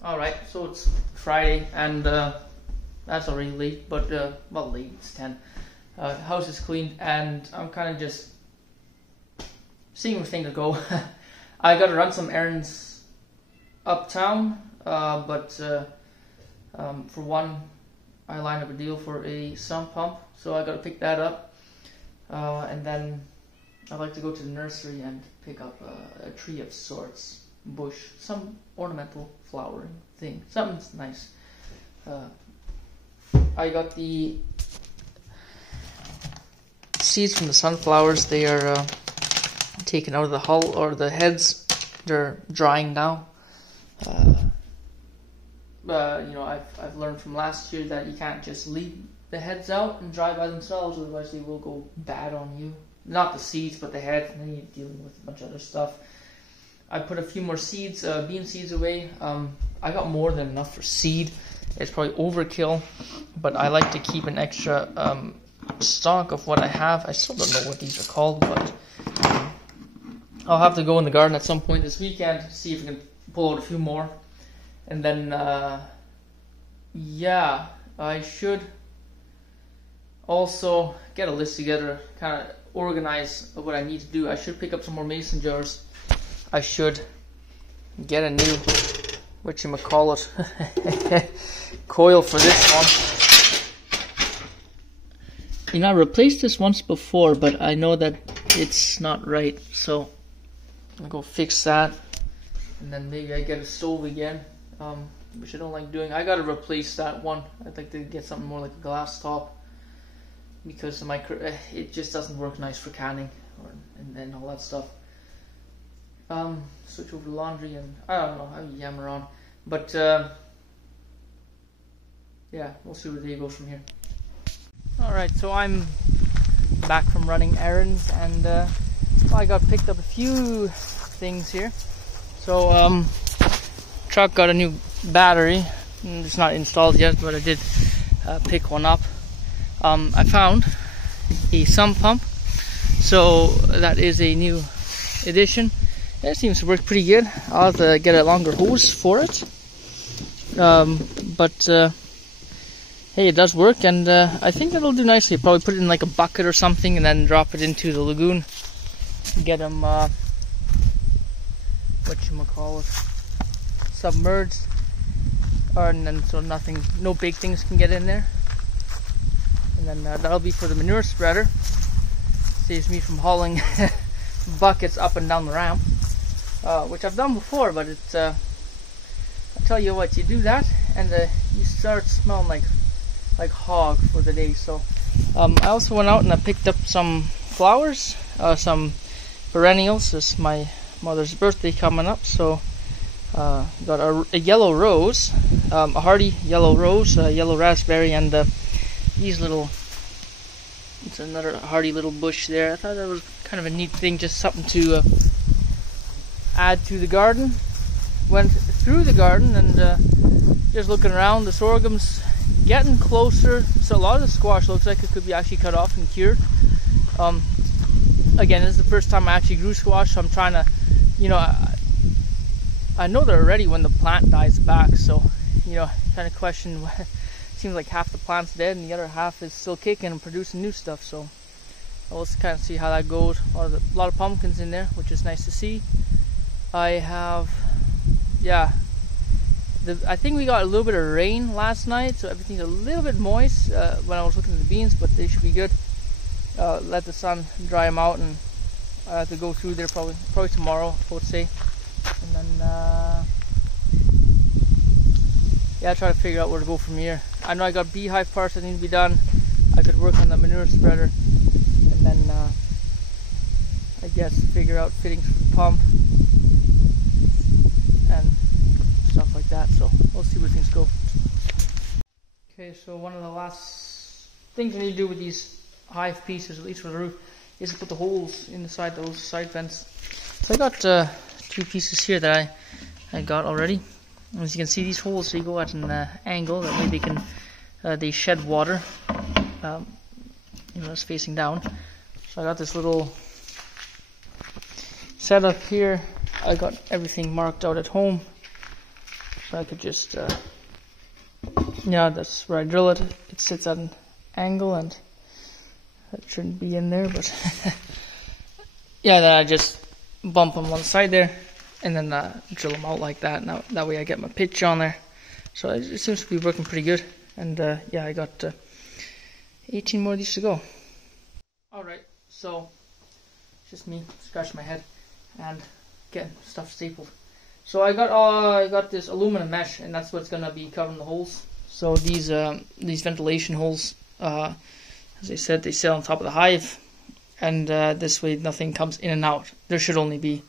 Alright, so it's Friday and that's already late, but well, late, it's 10. House is cleaned and I'm kind of just seeing where things go. I gotta run some errands uptown, but for one, I lined up a deal for a sump pump, so I gotta pick that up. And then I'd like to go to the nursery and pick up a tree of sorts, bush, some ornamental flowering thing, something nice. I got the seeds from the sunflowers. They are taken out of the hull or the heads. They're drying now. You know, I've learned from last year that you can't just leave the heads out and dry by themselves, otherwise they will go bad on you. Not the seeds, but the head, and then you're dealing with a bunch of other stuff. I put a few more seeds, bean seeds away. I got more than enough for seed. It's probably overkill, but I like to keep an extra stock of what I have. I still don't know what these are called, but I'll have to go in the garden at some point this weekend, see if I can pull out a few more. And then, yeah, I should also get a list together, kind of organize what I need to do. I should pick up some more mason jars. I should get a new, whatchamacallit, coil for this one. You know, I replaced this once before, but I know that it's not right, so I'll go fix that. And then maybe I get a stove again, which I don't like doing. I gotta replace that one. I'd like to get something more like a glass top, because it just doesn't work nice for canning and all that stuff. Switch over to laundry, and I don't know, I'll yammer on, but yeah, we'll see where the day goes from here. Alright, so I'm back from running errands, and I got picked up a few things here. So truck got a new battery. It's not installed yet, but I did pick one up. I found a sump pump, so that is a new addition. It seems to work pretty good. I'll have to get a longer hose for it, but hey, it does work, and I think it'll do nicely. Probably put it in like a bucket or something and then drop it into the lagoon, get them whatchamacallit, submerged, and then so no big things can get in there. And then that'll be for the manure spreader. Saves me from hauling buckets up and down the ramp, which I've done before, but it's I tell you what, you do that and you start smelling like hog for the day. So I also went out and I picked up some flowers, some perennials. It's my mother's birthday coming up, so got a yellow rose, a hardy yellow rose, a yellow raspberry, and these little, it's another hardy little bush there. I thought that was kind of a neat thing, just something to add to the garden. Went through the garden and just looking around, the sorghum's getting closer. So a lot of the squash looks like it could be actually cut off and cured. Again, this is the first time I actually grew squash, so I'm trying to, you know, I know they're ready when the plant dies back, so, you know, kind of question, seems like half the plant's dead and the other half is still kicking and producing new stuff, so let's kind of see how that goes. A lot of pumpkins in there, which is nice to see. I have, yeah, I think we got a little bit of rain last night, so everything's a little bit moist when I was looking at the beans, but they should be good. Let the sun dry them out, and I have to go through there probably tomorrow, I would say. And then yeah, try to figure out where to go from here. I know I got beehive parts that need to be done. I could work on the manure spreader, and then I guess figure out fittings for the pump and stuff like that. So we'll see where things go. Okay, so one of the last things I need to do with these hive pieces, at least for the roof, is to put the holes inside those side vents. So I got two pieces here that I got already. As you can see, these holes, they go at an angle, that way they can they shed water, you know, it's facing down. So I got this little setup here. I got everything marked out at home. So I could just, yeah, that's where I drill it. It sits at an angle, and that shouldn't be in there, but yeah, then I just bump on one side there, and then drill them out like that. Now that way I get my pitch on there. So it seems to be working pretty good, and yeah, I got 18 more of these to go. Alright, so just me scratching my head and getting stuff stapled. So I got this aluminum mesh, and that's what's gonna be covering the holes. So these ventilation holes, as I said, they sit on top of the hive, and this way nothing comes in and out. There should only be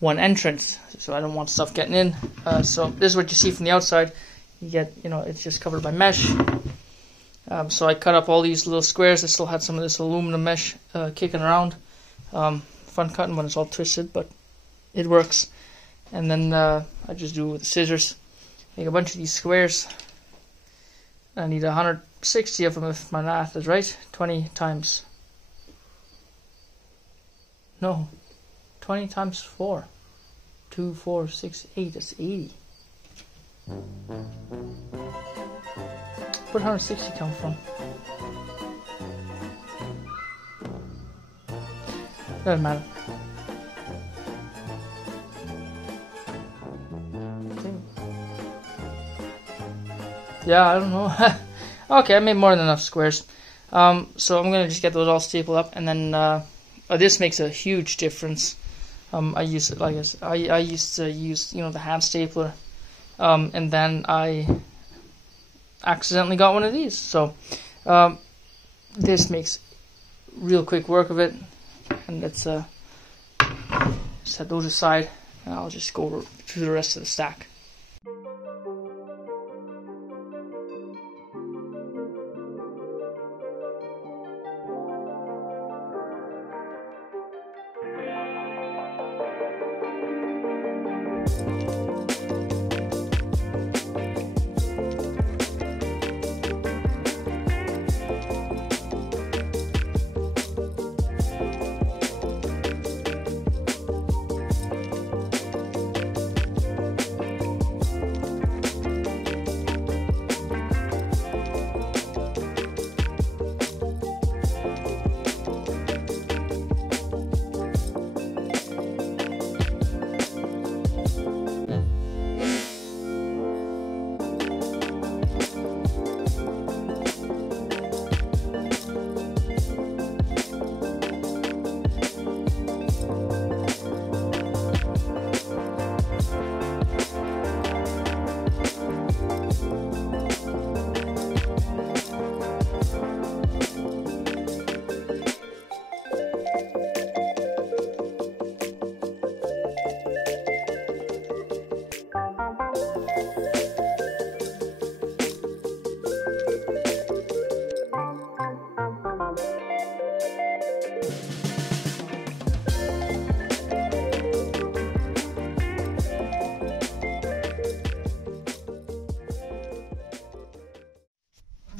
one entrance, so I don't want stuff getting in. So this is what you see from the outside. You get, it's just covered by mesh. So I cut up all these little squares. I still had some of this aluminum mesh kicking around. Fun cutting when it's all twisted, but it works. And then I just do it with the scissors. Make a bunch of these squares. I need 160 of them if my math is right. 20 times 4. 2, 4, 6, 8. That's 80. Where'd 160 come from? Doesn't matter. Yeah, I don't know. Okay, I made more than enough squares. So I'm gonna just get those all stapled up, and then this makes a huge difference. I used to use the hand stapler, and then I accidentally got one of these. So this makes real quick work of it, and let's set those aside, and I'll just go through the rest of the stack.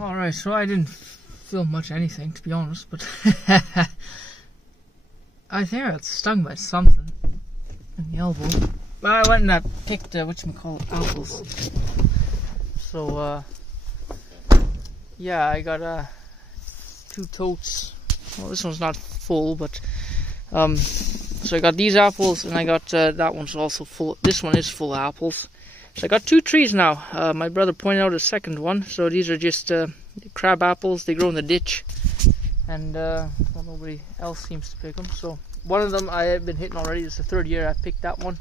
Alright, so I didn't feel much anything, to be honest, but I think I got stung by something in the elbow. But I went and I picked, apples. So, yeah, I got 2 totes. Well, this one's not full, but, so I got these apples, and I got, that one's also full. This one is full of apples. So I got 2 trees now. My brother pointed out a second one. So these are just crab apples. They grow in the ditch, and well, nobody else seems to pick them. So one of them I have been hitting already. It's the 3rd year I picked that one.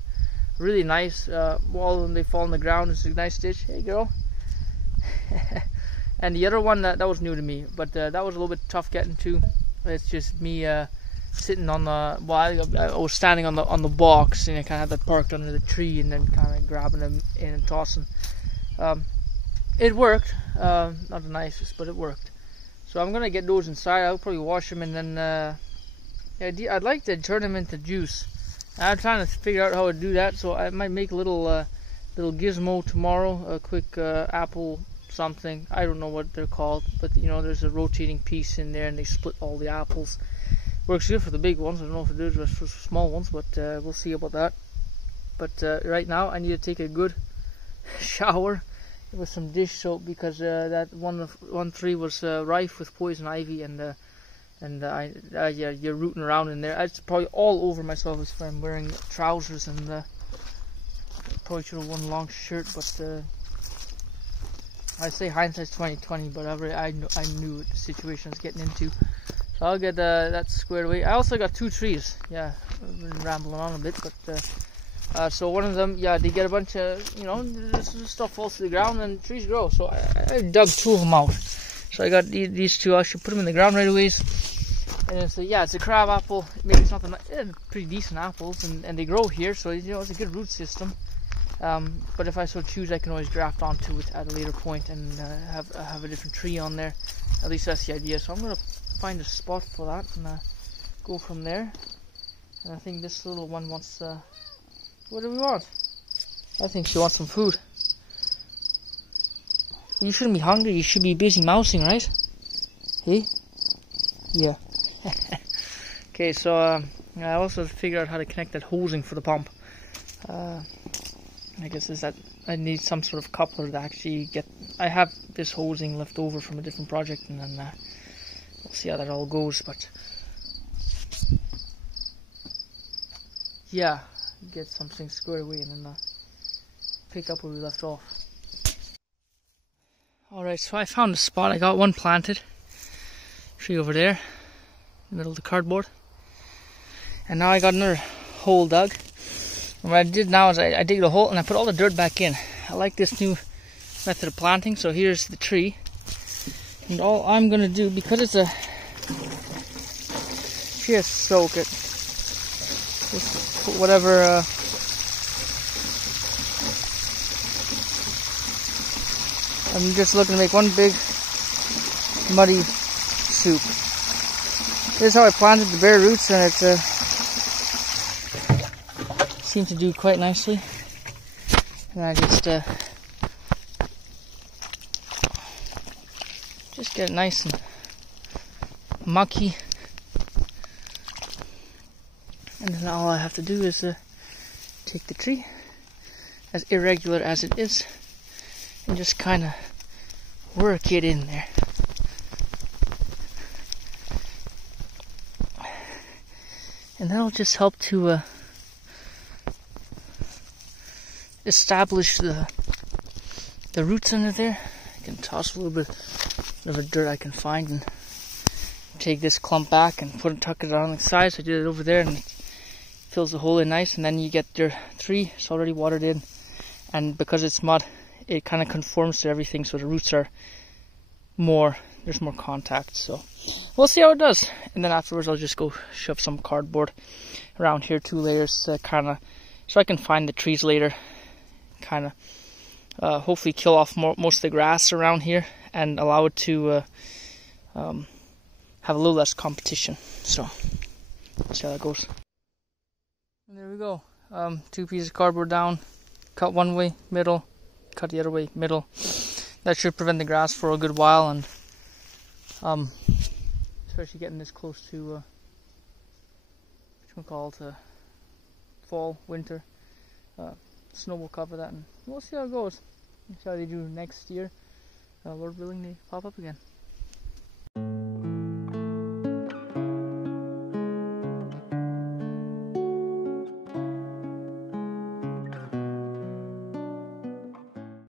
Really nice. All of them, they fall on the ground. It's a nice ditch. Hey girl. And the other one that was new to me, but that was a little bit tough getting to. It's just me sitting on the, well, I was standing on the box, and I kind of had that parked under the tree, and then kind of grabbing them in and tossing. It worked, not the nicest, but it worked. So I'm gonna get those inside. I'll probably wash them, and then I'd like to turn them into juice. I'm trying to figure out how to do that, so I might make a little gizmo tomorrow, a quick apple something. I don't know what they're called, but there's a rotating piece in there, and they split all the apples. Works good for the big ones. I don't know if it does for small ones, but we'll see about that. But right now I need to take a good shower with some dish soap because that one tree was rife with poison ivy, and yeah, you're rooting around in there. It's probably all over myself if I'm wearing trousers, and probably should have worn a long shirt, but I say hindsight's 20/20, but I knew what the situation I was getting into. So I'll get that squared away. I also got 2 trees. Yeah, I've been rambling on a bit, but so one of them, yeah, they get a bunch of, this stuff falls to the ground and trees grow. So I dug 2 of them out. So I got these 2. I should put them in the ground right away. And it's a crab apple. Maybe it's not pretty decent apples, and they grow here, so it's a good root system. But if I so choose, I can always graft onto it at a later point and have a different tree on there. At least that's the idea. So I'm gonna find a spot for that and go from there. And I think this little one wants. What do we want? I think she wants some food. You shouldn't be hungry. You should be busy mousing, right? Hey? Yeah. Okay, so I also figured out how to connect that hosing for the pump. I guess is that I need some sort of coupler to actually get. I have this hosing left over from a different project, and then we'll see how that all goes. But yeah, get something squared away and then pick up where we left off. Alright, so I found a spot. I got one planted. Tree over there, in the middle of the cardboard. And now I got another hole dug. And what I did now is I digged a hole and I put all the dirt back in. I like this new method of planting. So here's the tree. And all I'm going to do, because it's just soak it. Just put whatever I'm just looking to make one big muddy soup. This is how I planted the bare roots, and it seemed to do quite nicely. And I just get it nice and mucky. And then all I have to do is take the tree, as irregular as it is, and just kind of work it in there. And that'll just help to establish the roots under there. I can toss a little bit of dirt I can find and take this clump back and tuck it on the side. So I did it over there, and it fills the hole in nice. And then you get your tree. It's already watered in, and because it's mud, it kind of conforms to everything, so the roots are there's more contact. So we'll see how it does, and then afterwards I'll just go shove some cardboard around here, 2 layers, so I can find the trees later, hopefully kill off most of the grass around here and allow it to have a little less competition. So we'll see how that goes. And there we go. 2 pieces of cardboard down, cut one way, middle, cut the other way, middle. That should prevent the grass for a good while, and especially getting this close to fall, winter. Snow will cover that, and we'll see how it goes. We'll see how they do next year. Lord willing, they pop up again.